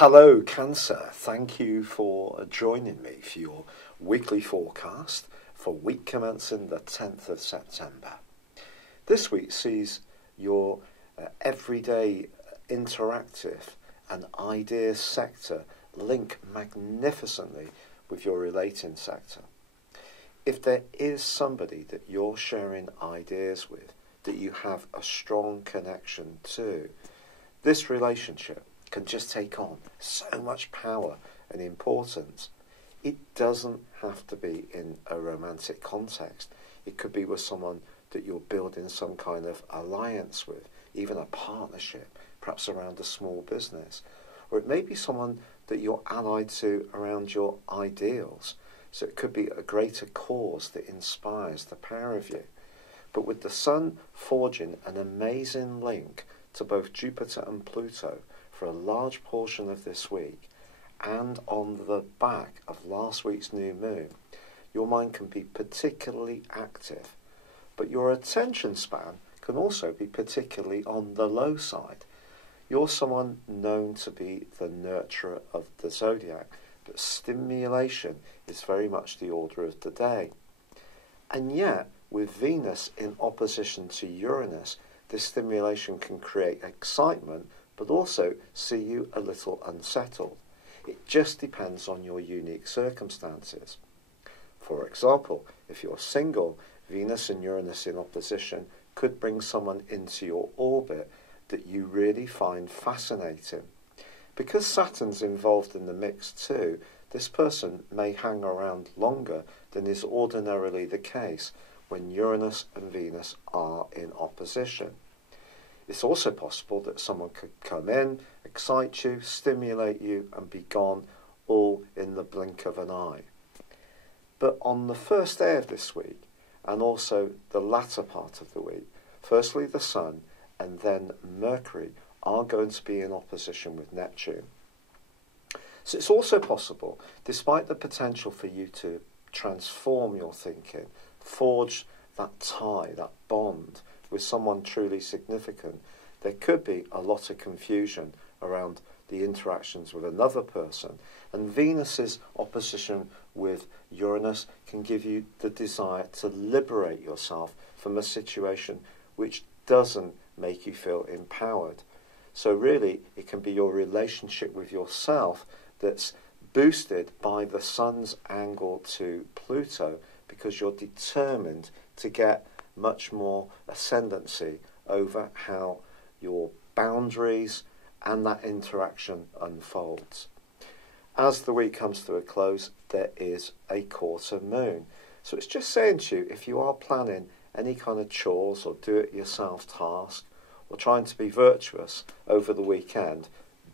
Hello Cancer, thank you for joining me for your weekly forecast for week commencing the 10th of September. This week sees your everyday interactive and ideas sector link magnificently with your relating sector. If there is somebody that you're sharing ideas with, that you have a strong connection to, this relationship can just take on so much power and importance. It doesn't have to be in a romantic context. It could be with someone that you're building some kind of alliance with, even a partnership, perhaps around a small business. Or it may be someone that you're allied to around your ideals. So it could be a greater cause that inspires the pair of you. But with the Sun forging an amazing link to both Jupiter and Pluto for a large portion of this week, and on the back of last week's new moon, your mind can be particularly active, but your attention span can also be particularly on the low side. You're someone known to be the nurturer of the Zodiac, but stimulation is very much the order of the day. And yet, with Venus in opposition to Uranus, this stimulation can create excitement, but also see you a little unsettled. It just depends on your unique circumstances. For example, if you're single, Venus and Uranus in opposition could bring someone into your orbit that you really find fascinating. Because Saturn's involved in the mix too, this person may hang around longer than is ordinarily the case when Uranus and Venus are in opposition. It's also possible that someone could come in, excite you, stimulate you, and be gone all in the blink of an eye. But on the first day of this week, and also the latter part of the week, firstly the Sun and then Mercury are going to be in opposition with Neptune. So it's also possible, despite the potential for you to transform your thinking, forge that tie, that bond with someone truly significant, there could be a lot of confusion around the interactions with another person. And Venus's opposition with Uranus can give you the desire to liberate yourself from a situation which doesn't make you feel empowered. So really, it can be your relationship with yourself that's boosted by the Sun's angle to Pluto, because you're determined to get much more ascendancy over how your boundaries and that interaction unfolds. As the week comes to a close, there is a quarter moon. So it's just saying to you, if you are planning any kind of chores or do-it-yourself task, or trying to be virtuous over the weekend,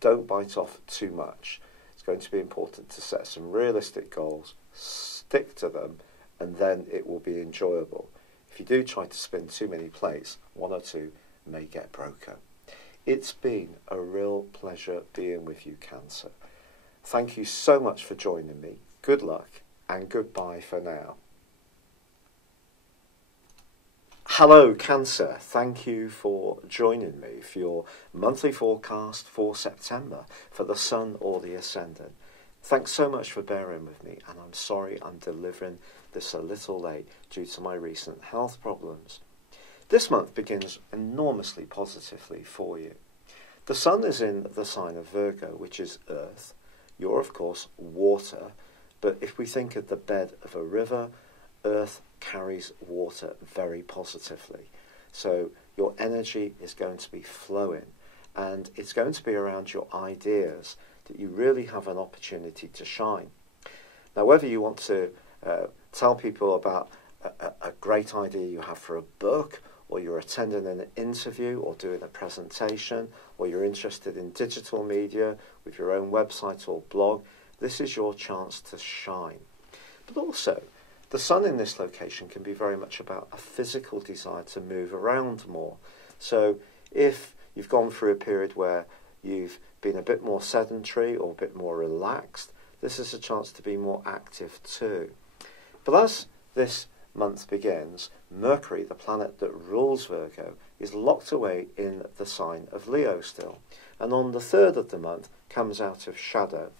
don't bite off too much. It's going to be important to set some realistic goals, stick to them, and then it will be enjoyable. If you do try to spin too many plates, one or two may get broken. It's been a real pleasure being with you, Cancer. Thank you so much for joining me. Good luck and goodbye for now. Hello Cancer, thank you for joining me for your monthly forecast for September for the Sun or the Ascendant. Thanks so much for bearing with me, and I'm sorry I'm delivering this a little late due to my recent health problems. This month begins enormously positively for you. The Sun is in the sign of Virgo, which is Earth. You're of course water, but if we think of the bed of a river, Earth carries water very positively. So your energy is going to be flowing, and it's going to be around your ideas that you really have an opportunity to shine. Now, whether you want to tell people about a great idea you have for a book, or you're attending an interview or doing a presentation, or you're interested in digital media with your own website or blog, this is your chance to shine. But also, the Sun in this location can be very much about a physical desire to move around more. So if you've gone through a period where you've been a bit more sedentary or a bit more relaxed, this is a chance to be more active too. But as this month begins, Mercury, the planet that rules Virgo, is locked away in the sign of Leo still, and on the 3rd of the month comes out of shadow.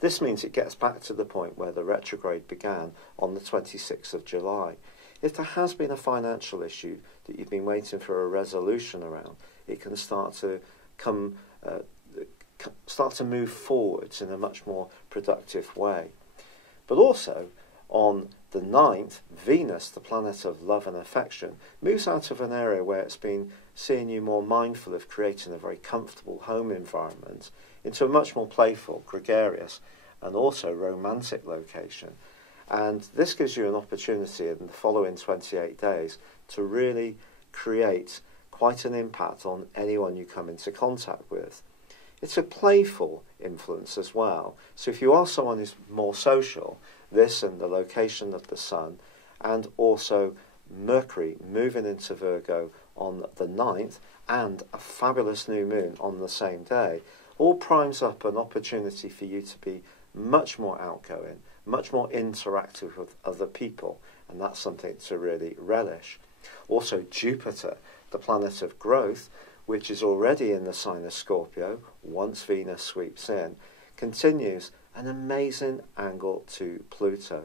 This means it gets back to the point where the retrograde began on the 26th of July. If there has been a financial issue that you've been waiting for a resolution around, it can start to move forwards in a much more productive way. But also, on the 9th, Venus, the planet of love and affection, moves out of an area where it's been seeing you more mindful of creating a very comfortable home environment into a much more playful, gregarious, and also romantic location. And this gives you an opportunity in the following 28 days to really create quite an impact on anyone you come into contact with. It's a playful influence as well. So if you are someone who's more social, this and the location of the sun, and also Mercury moving into Virgo on the 9th, and a fabulous new moon on the same day, all primes up an opportunity for you to be much more outgoing, much more interactive with other people, and that's something to really relish. Also, Jupiter, the planet of growth, which is already in the sign of Scorpio, once Venus sweeps in, continues an amazing angle to Pluto.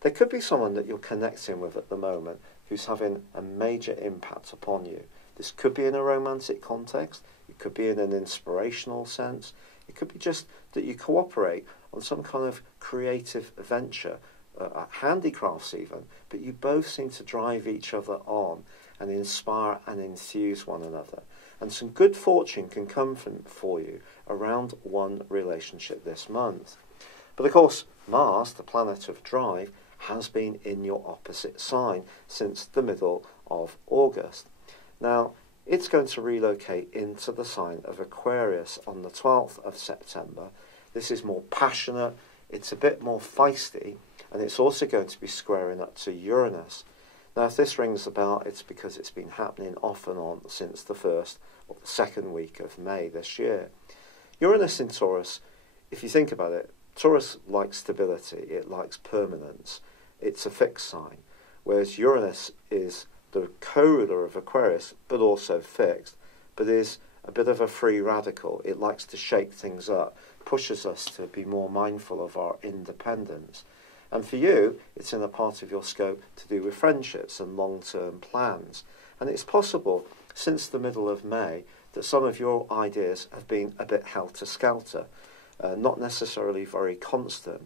There could be someone that you're connecting with at the moment who's having a major impact upon you. This could be in a romantic context, it could be in an inspirational sense, it could be just that you cooperate on some kind of creative venture, handicrafts even, but you both seem to drive each other on and inspire and enthuse one another. And some good fortune can come for you around one relationship this month. But of course, Mars, the planet of drive, has been in your opposite sign since the middle of August. Now, it's going to relocate into the sign of Aquarius on the 12th of September. This is more passionate, it's a bit more feisty, and it's also going to be squaring up to Uranus. Now, if this rings a bell, it's because it's been happening off and on since the first or the second week of May this year. Uranus in Taurus, if you think about it, Taurus likes stability, it likes permanence, it's a fixed sign, whereas Uranus is the co-ruler of Aquarius, but also fixed, but is a bit of a free radical. It likes to shake things up, pushes us to be more mindful of our independence. And for you, it's in a part of your scope to do with friendships and long-term plans. And it's possible, since the middle of May, that some of your ideas have been a bit helter-skelter, not necessarily very constant.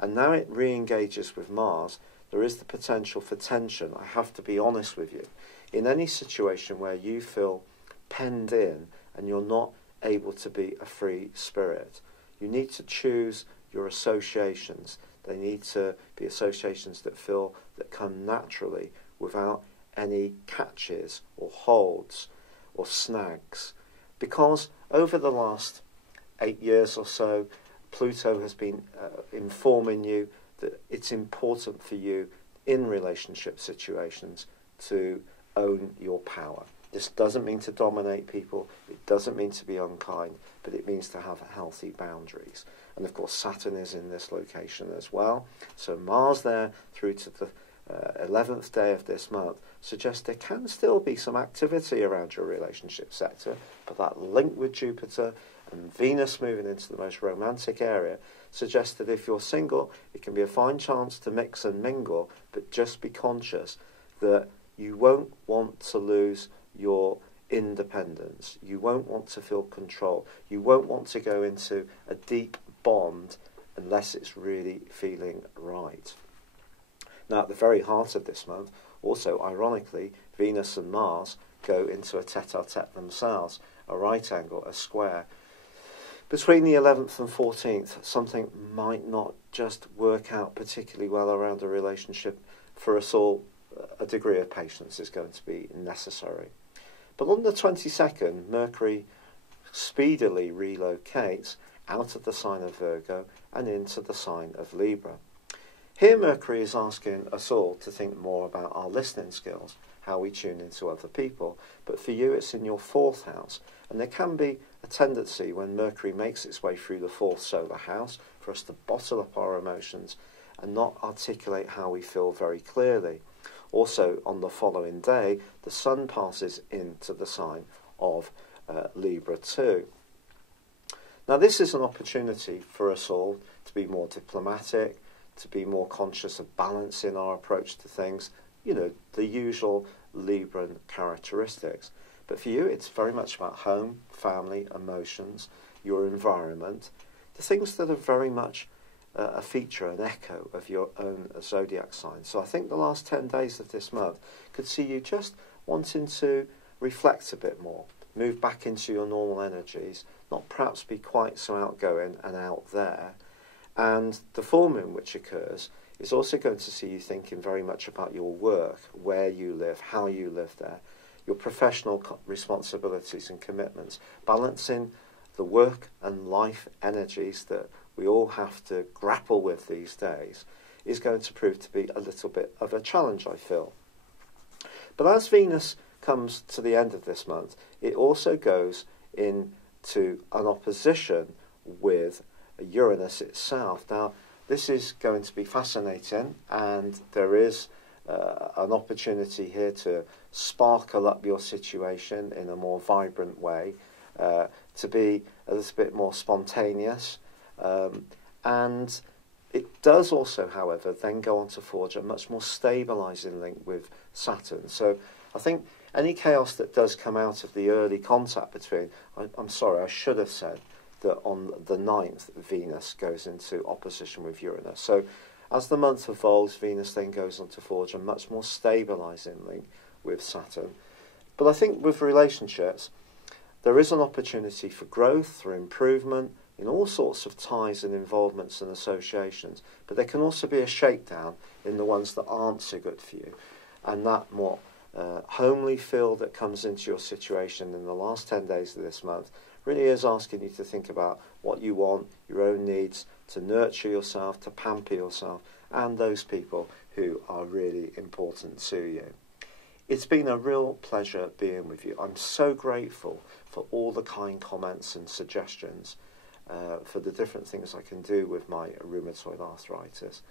And now it re-engages with Mars, there is the potential for tension, I have to be honest with you. In any situation where you feel penned in and you're not able to be a free spirit, you need to choose your associations. They need to be associations that come naturally without any catches or holds or snags. Because over the last 8 years or so, Pluto has been informing you that it's important for you in relationship situations to own your power. This doesn't mean to dominate people, it doesn't mean to be unkind, but it means to have healthy boundaries. And of course Saturn is in this location as well, so Mars there through to the 11th day of this month suggests there can still be some activity around your relationship sector, but that link with Jupiter and Venus moving into the most romantic area suggests that if you're single, it can be a fine chance to mix and mingle, but just be conscious that you won't want to lose your independence. You won't want to feel control. You won't want to go into a deep bond unless it's really feeling right. Now, at the very heart of this month, also ironically, Venus and Mars go into a tete-a-tete themselves, a right angle, a square. Between the 11th and 14th, something might not just work out particularly well around a relationship. For us all, a degree of patience is going to be necessary. But on the 22nd, Mercury speedily relocates out of the sign of Virgo and into the sign of Libra. Here Mercury is asking us all to think more about our listening skills, how we tune into other people, but for you it's in your 4th house, and there can be a tendency when Mercury makes its way through the 4th solar house for us to bottle up our emotions and not articulate how we feel very clearly. Also, on the following day, the Sun passes into the sign of Libra too. Now, this is an opportunity for us all to be more diplomatic, to be more conscious of balance in our approach to things, you know, the usual Libran characteristics. But for you, it's very much about home, family, emotions, your environment, the things that are very much a feature, an echo of your own zodiac sign. So I think the last 10 days of this month could see you just wanting to reflect a bit more, move back into your normal energies, not perhaps be quite so outgoing and out there. And the full moon which occurs is also going to see you thinking very much about your work, where you live, how you live there, your professional responsibilities and commitments, balancing the work and life energies that we all have to grapple with these days is going to prove to be a little bit of a challenge, I feel. But as Venus comes to the end of this month, it also goes into an opposition with Uranus itself. Now, this is going to be fascinating, and there is an opportunity here to sparkle up your situation in a more vibrant way, to be a little bit more spontaneous. And it does also, however, then go on to forge a much more stabilising link with Saturn. So I think any chaos that does come out of the early contact between, I'm sorry, I should have said that on the 9th, Venus goes into opposition with Uranus. So as the month evolves, Venus then goes on to forge a much more stabilising link with Saturn. But I think with relationships, there is an opportunity for growth, for improvement, in all sorts of ties and involvements and associations. But there can also be a shakedown in the ones that aren't so good for you. And that more homely feel that comes into your situation in the last 10 days of this month really is asking you to think about what you want, your own needs, to nurture yourself, to pamper yourself, and those people who are really important to you. It's been a real pleasure being with you. I'm so grateful for all the kind comments and suggestions for the different things I can do with my rheumatoid arthritis.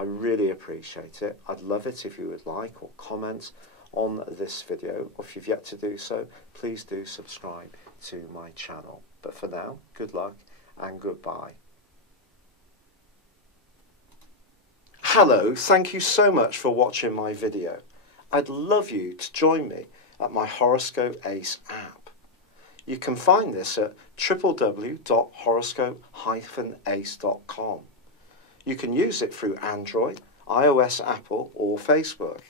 I really appreciate it. I'd love it if you would like or comment on this video, or if you've yet to do so, please do subscribe to my channel. But for now, good luck and goodbye. Hello, thank you so much for watching my video. I'd love you to join me at my Horoscope ACE app. You can find this at www.horoscope-ace.com. You can use it through Android, iOS, Apple, or Facebook.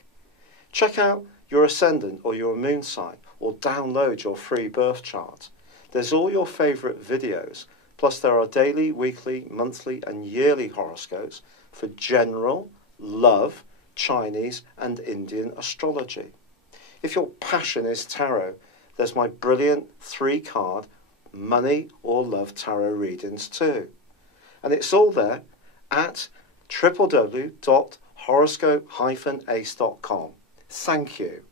Check out your ascendant or your moon sign, or download your free birth chart. There's all your favourite videos, plus there are daily, weekly, monthly and yearly horoscopes for general, love, Chinese and Indian astrology. If your passion is tarot, there's my brilliant 3-card money or love tarot readings too. And it's all there at www.horoscope-ace.com. Thank you.